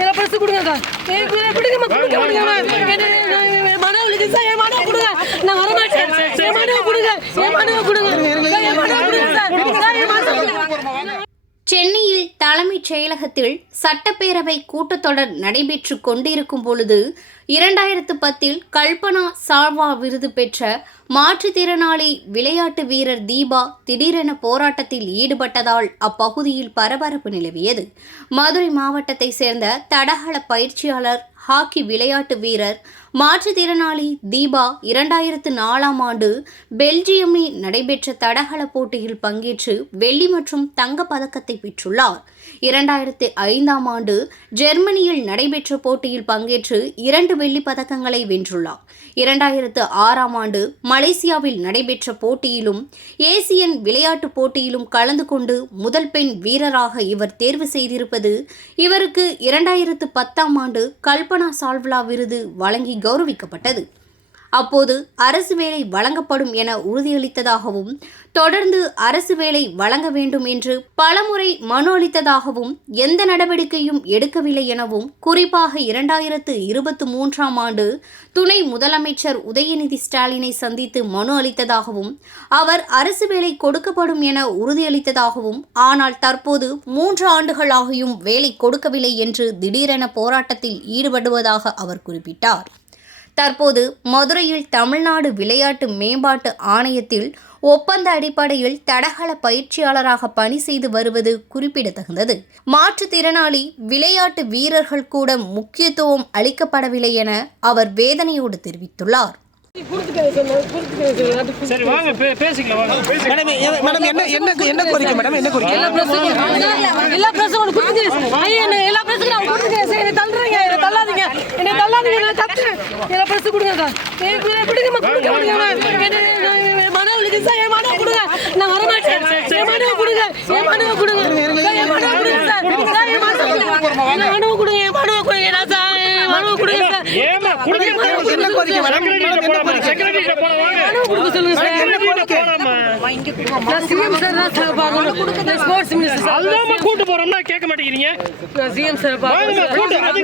என்ன பரிசு கொடுங்க சார். பிடிக்குமா கொடுங்க மனோ விழுது சார். என் மனோ கொடுங்க. நான் வரமாட்டேன். என் மனோ கொடுங்க. என் மனோ கொடுங்க. என் மனோ கொடுங்க சார். என் மனோ கொடுங்க. சென்னையில் தலைமைச் செயலகத்தில் சட்டப்பேரவை கூட்டத்தொடர் நடைபெற்று கொண்டிருக்கும் பொழுது 2010 கல்பனா சால்வா விருது பெற்ற மாற்றுத்திறனாளி விளையாட்டு வீரர் தீபா திடீரென போராட்டத்தில் ஈடுபட்டதால் அப்பகுதியில் பரபரப்பு நிலவியது. மதுரை மாவட்டத்தை சேர்ந்த தடகள பயிற்சியாளர், ஹாக்கி விளையாட்டு வீரர், மாற்றுத்திறனாளி தீபா 2004ஆம் ஆண்டு பெல்ஜியமில் நடைபெற்ற தடகள போட்டியில் பங்கேற்று வெள்ளி மற்றும் தங்கப் பதக்கத்தை பெற்றுள்ளார். 2005ஆம் ஆண்டு ஜெர்மனியில் நடைபெற்ற போட்டியில் பங்கேற்று 2 வெள்ளி பதக்கங்களை வென்றுள்ளார். 2006ஆம் ஆண்டு மலேசியாவில் நடைபெற்ற போட்டியிலும் ஏசியன் விளையாட்டுப் போட்டியிலும் கலந்து கொண்டு முதல் பெண் வீரராக இவர் தேர்வு செய்திருப்பது இவருக்கு 2010ஆம் ஆண்டு கல்பனா சால்வா விருது வழங்கி கௌரவிக்கப்பட்டது. அப்போது அரசு வேலை வழங்கப்படும் என உறுதியளித்ததாகவும் தொடர்ந்து அரசு வேலை வழங்க வேண்டும் என்று பலமுறை மனு அளித்ததாகவும் எந்த நடவடிக்கையும் எடுக்கவில்லை எனவும், குறிப்பாக 2023ஆம் ஆண்டு துணை முதலமைச்சர் உதயநிதி ஸ்டாலினை சந்தித்து மனு அளித்ததாகவும் அவர் அரசு வேலை கொடுக்கப்படும் என உறுதியளித்ததாகவும், ஆனால் தற்போது 3 ஆண்டுகள் ஆகியும் வேலை கொடுக்கவில்லை என்று திடீரென போராட்டத்தில் ஈடுபடுவதாக அவர் குறிப்பிட்டார். தற்போது மதுரையில் தமிழ்நாடு விளையாட்டு மேம்பாட்டு ஆணையத்தில் ஒப்பந்த அடிப்படையில் தடகள பயிற்சியாளராக பணி செய்து வருவது குறிப்பிடத்தகுந்தது. மாற்றுத்திறனாளி விளையாட்டு வீரர்கள் கூட முக்கியத்துவம் அளிக்கப்படவில்லை என அவர் வேதனையோடு தெரிவித்துள்ளார். சரி வாங்க பேசிக்கலாம் வாங்க. மேடம் என்ன கோரிக்கை மேடம்? என்ன கோரிக்கை? எல்லா பிரச்சனையும் கொடுங்க. ஐயா எல்லா பிரச்சனையும் கொடுங்க. என்ன தள்ளுறீங்க? என்ன தள்ளாதீங்க. என்ன தள்ளாதீங்க. நான் தட்டுறேன். எல்லா பிரச்சனையும் கொடுங்க சார். பிடிக்குமா கொடுங்க. என்ன மனோ விழுது சார். என் மனோ கொடுங்க. நான் வரமாட்டேன். என் மனோ கொடுங்க. என் மனோ கொடுங்க. என் மனோ கொடுங்க சார். என் மனோ கொடுங்க. என் மனோ கொடுங்க. என் மனோ கொடுங்க சார். என் மனோ கொடுங்க சார். ஏமா கொடுங்க. என்ன கோரிக்கை மேடம்? செக்ரட்டரிட்ட போலாம் வாங்க. மனோ கொடுங்க சொல்லுங்க சார். என்ன கோரிக்கை? நான் சிஎம் சார் தான் பார்க்கணும். Sports minister sir. அல்லாம கூட்டி போறோம்னா கேட்க மாட்டேங்கிறீங்க. நான் சிஎம் சார் பார்க்கணும். கூட்டு அது